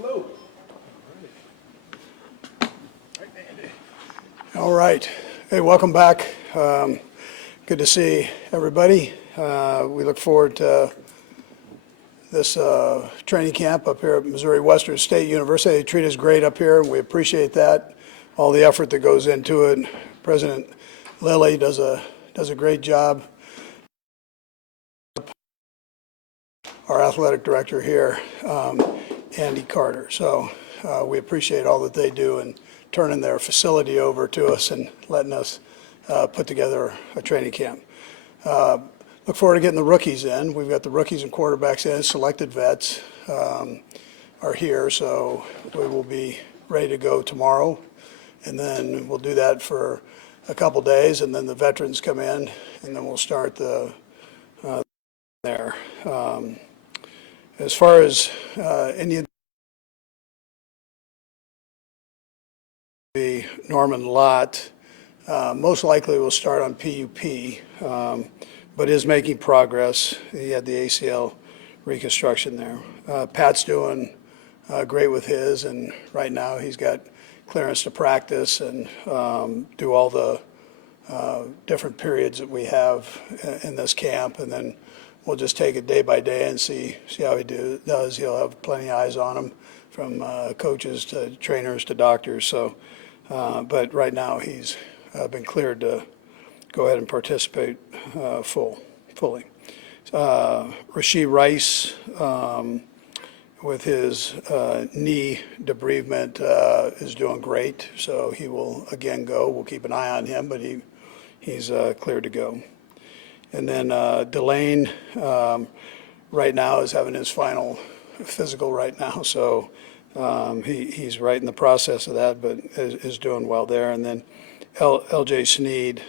Hello. All right. Hey, welcome back. Good to see everybody. We look forward to this training camp up here at Missouri Western State University. They treat us great up here, and we appreciate that, all the effort that goes into it. President Lilly does a great job. Our athletic director here, Andy Carter. So we appreciate all that they do and turning their facility over to us and letting us put together a training camp. Look forward to getting the rookies in. We've got the rookies and quarterbacks in. Selected vets are here, so we will be ready to go tomorrow. And then we'll do that for a couple days, and then the veterans come in, and then we'll start there. As far as any the Norman Lott, most likely will start on PUP, but is making progress. He had the ACL reconstruction there. Pat's doing great with his, and right now he's got clearance to practice and do all the different periods that we have in this camp, and then we'll just take it day by day and see how he does. He'll have plenty of eyes on him, from coaches to trainers to doctors. So, but right now he's been cleared to go ahead and participate fully. Rashee Rice, with his knee debridement, is doing great. So he will again go. We'll keep an eye on him, but he's cleared to go. And then Delane right now is having his final physical right now, so he's right in the process of that, but is doing well there. And then LJ Sneed,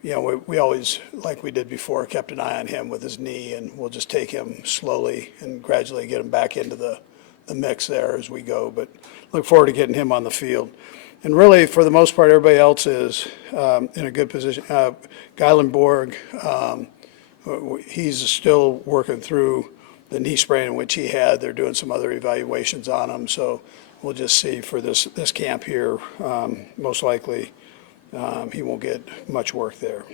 we always, like we did before, kept an eye on him with his knee, and we'll just take him slowly and gradually get him back into the mix there as we go. But look forward to getting him on the field. And really, for the most part, everybody else is in a good position. Geilenborg, he's still working through the knee sprain which he had. They're doing some other evaluations on him, so we'll just see for this camp here. Most likely, he won't get much work there.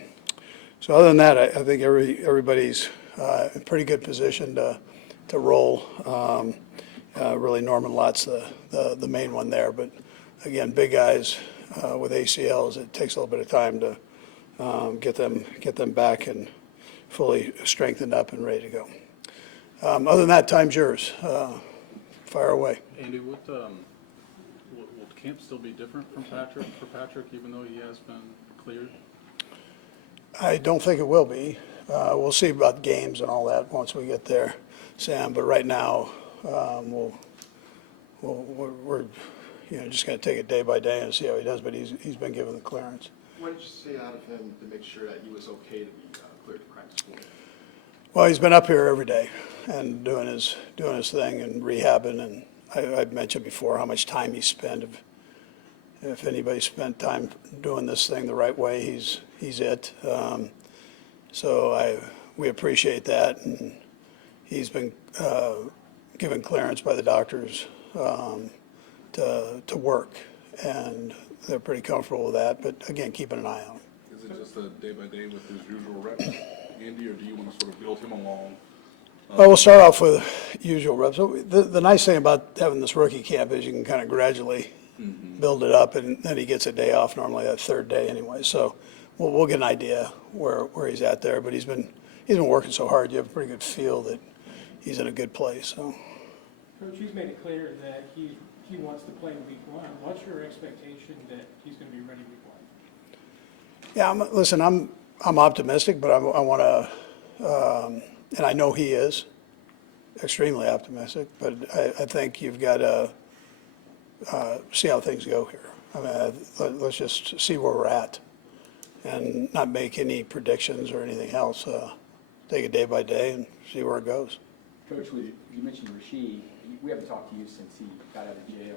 So other than that, I think everybody's in pretty good position to roll. Really, Norman Lott's the main one there, but again, big guys with ACLs, it takes a little bit of time to get them back and fully strengthened up and ready to go. Other than that, time's yours. Fire away. Andy, will camp still be different for Patrick, even though he has been cleared? I don't think it will be. We'll see about games and all that once we get there, Sam. But right now, we're just going to take it day by day and see how he does, but he's been given the clearance. What did you see out of him to make sure that he was okay to be cleared to practice for? Well, he's been up here every day and doing his thing and rehabbing, and I've mentioned before how much time he spent. If anybody spent time doing this thing the right way, he's it. So we appreciate that, and he's been given clearance by the doctors to work, and they're pretty comfortable with that, but again, keeping an eye on him. Is it just a day-by-day with his usual reps, Andy, or do you want to sort of build him along? Well, we'll start off with usual reps. So the nice thing about having this rookie camp is you can kind of gradually build it up, and then he gets a day off normally that third day anyway. So we'll get an idea where he's at there, but he's been working so hard, you have a pretty good feel that he's in a good place. So. Coach, he's made it clear that he wants to play week one. What's your expectation that he's going to be ready week one? Yeah, listen, I'm optimistic, but I want to, and I know he is extremely optimistic, but I think you've got to see how things go here. I mean, let's just see where we're at and not make any predictions or anything else. Take it day by day and see where it goes. Coach, you mentioned Rashee. We haven't talked to you since he got out of jail.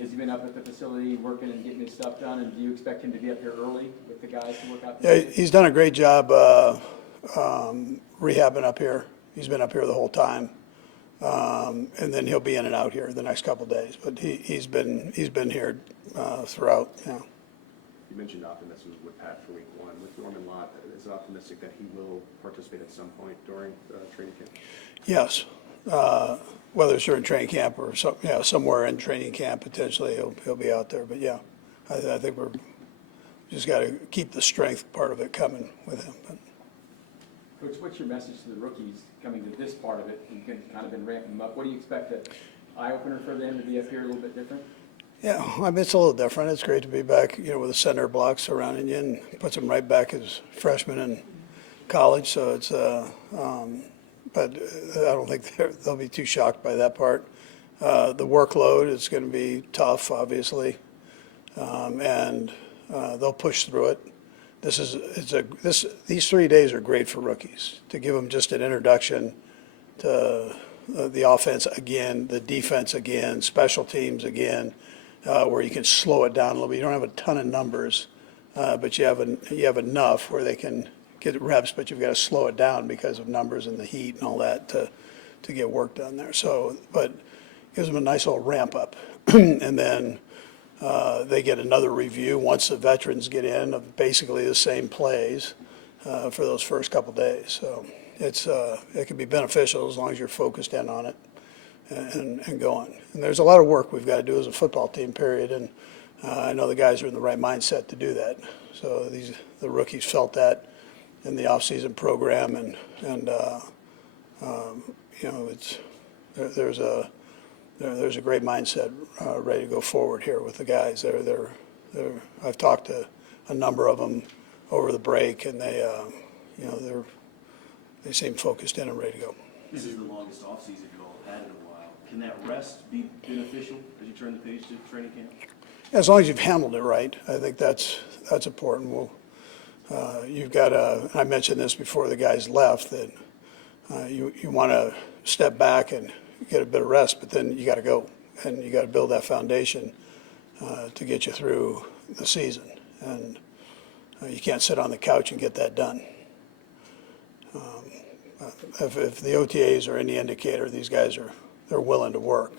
Has he been up at the facility working and getting his stuff done, and do you expect him to be up here early with the guys to work out? Yeah, he's done a great job rehabbing up here. He's been up here the whole time. And then he'll be in and out here the next couple of days. But he's been here throughout, you know. You mentioned optimism with Pat for week one. With Norman Lott, is it optimistic that he will participate at some point during training camp? Yes. Whether it's during training camp or somewhere in training camp, potentially he'll be out there. But yeah, I think we're just got to keep the strength part of it coming with him. But, Coach, what's your message to the rookies coming to this part of it? You've kind of been ramping them up. What do you expect, an eye-opener for them to be up here a little bit different? yeah, I mean, it's a little different. It's great to be back, with the center block surrounding you and puts them right back as freshmen in college. So it's, but I don't think they'll be too shocked by that part. The workload is going to be tough, obviously, and they'll push through it. These 3 days are great for rookies to give them just an introduction to the offense again, the defense again, special teams again, where you can slow it down a little bit. You don't have a ton of numbers, but you have enough where they can get reps, but you've got to slow it down because of numbers and the heat and all that to get work done there. So, but gives them a nice little ramp up, and then they get another review once the veterans get in of basically the same plays for those first couple days. So it can be beneficial as long as you're focused in on it and going. And there's a lot of work we've got to do as a football team, period. And I know the guys are in the right mindset to do that. So the rookies felt that in the offseason program, and there's a great mindset ready to go forward here with the guys. I've talked to a number of them over the break, and they seem focused in and ready to go. This is the longest offseason you all had in a while. Can that rest be beneficial as you turn the page to training camp? As long as you've handled it right, I think that's important. You've got to, I mentioned this before the guys left, that you want to step back and get a bit of rest, but then you got to go, and you got to build that foundation to get you through the season. And you can't sit on the couch and get that done. If the OTAs are any indicator, these guys they're willing to work,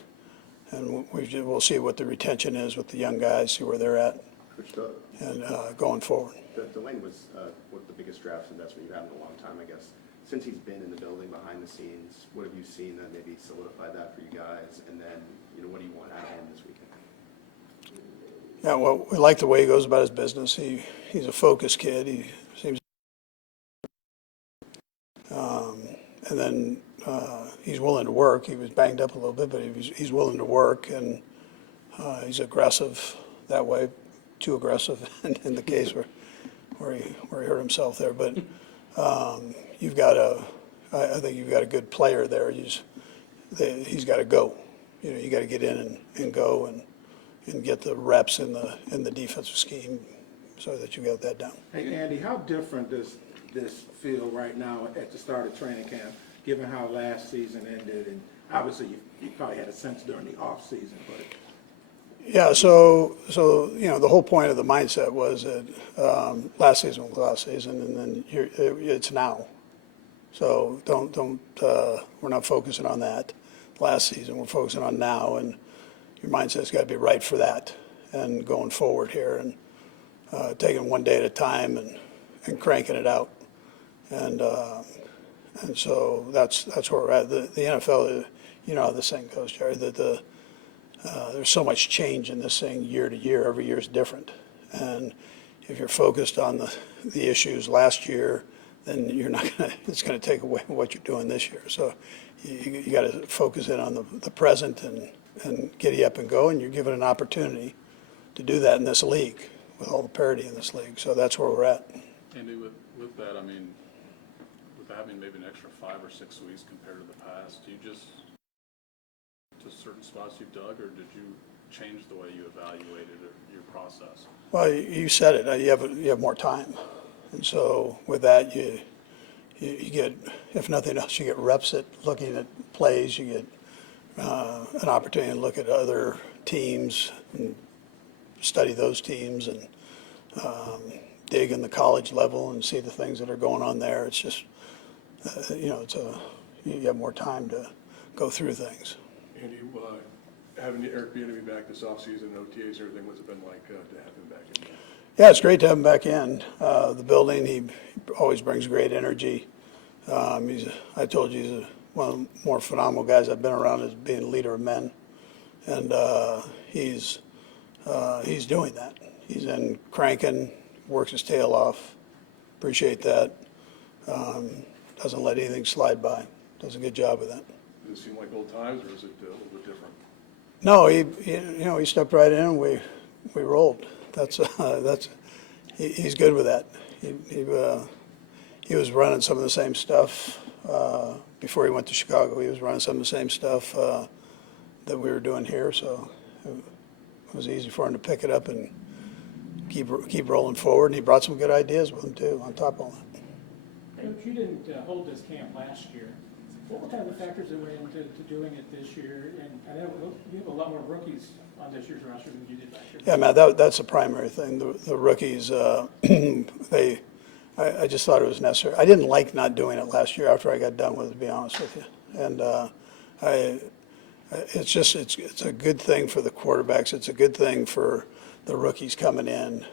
and we'll see what the retention is with the young guys, see where they're at, and going forward. Delane was one of the biggest draft investment you've had in a long time, I guess. Since he's been in the building behind the scenes, what have you seen that maybe solidified that for you guys? And then, what do you want out of him this weekend? Yeah, well, we like the way he goes about his business. He's a focused kid. He seems, and then he's willing to work. He was banged up a little bit, but he's willing to work, and he's aggressive that way. Too aggressive in the case where he hurt himself there. But you've got I think you've got a good player there. He's got to go. You got to get in and go and get the reps in the defensive scheme so that you get that down. Hey, Andy, how different does this feel right now at the start of training camp, given how last season ended? And obviously, you probably had a sense during the off season, but. Yeah, so the whole point of the mindset was that last season was last season, and then it's now. So we're not focusing on that last season. We're focusing on now, and your mindset's got to be right for that, and going forward here, and taking one day at a time and cranking it out, and so that's where we're at. The NFL, how this thing goes, Jerry. There's so much change in this thing year to year. Every year is different. And if you're focused on the issues last year, then it's going to take away what you're doing this year. So you got to focus in on the present and giddy up and go. And you're given an opportunity to do that in this league with all the parity in this league. So that's where we're at. Andy, with that, I mean, with having maybe an extra 5 or 6 weeks compared to the past, do you just to certain spots you've dug, or did you change the way you evaluated your process? Well, you said it. You have more time, and so with that, you get, if nothing else, you get reps at looking at plays. You get an opportunity to look at other teams and study those teams, and dig in the college level and see the things that are going on there. It's just, you have more time go through things. Andy, having Eric Bieniemy back this offseason, OTAs, everything, what's it been like to have him back in? Yeah, it's great to have him back in. The building, he always brings great energy. I told you, he's one of the more phenomenal guys I've been around as being a leader of men. And he's doing that. He's in cranking, works his tail off. Appreciate that. Doesn't let anything slide by. Does a good job with that. Does it seem like old times, or is it a little bit different? No, he stepped right in and we rolled. He's good with that. He was running some of the same stuff before he went to Chicago. He was running some of the same stuff that we were doing here, so it was easy for him to pick it up and keep rolling forward. And he brought some good ideas with him too, on top of all that. Coach, you didn't hold this camp last year. What were kind of the factors that went into doing it this year? And I know you have a lot more rookies on this year's roster than you did last year. Yeah, man, that's the primary thing. The rookies, I just thought it was necessary. I didn't like not doing it last year after I got done with it, to be honest with you. And it's a good thing for the quarterbacks. It's a good thing for the rookies coming in.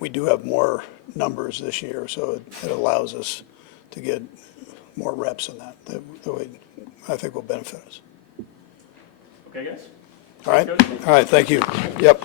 We do have more numbers this year, so it allows us to get more reps in that I think will benefit us. Okay, guys? All right? All right, thank you. Yep.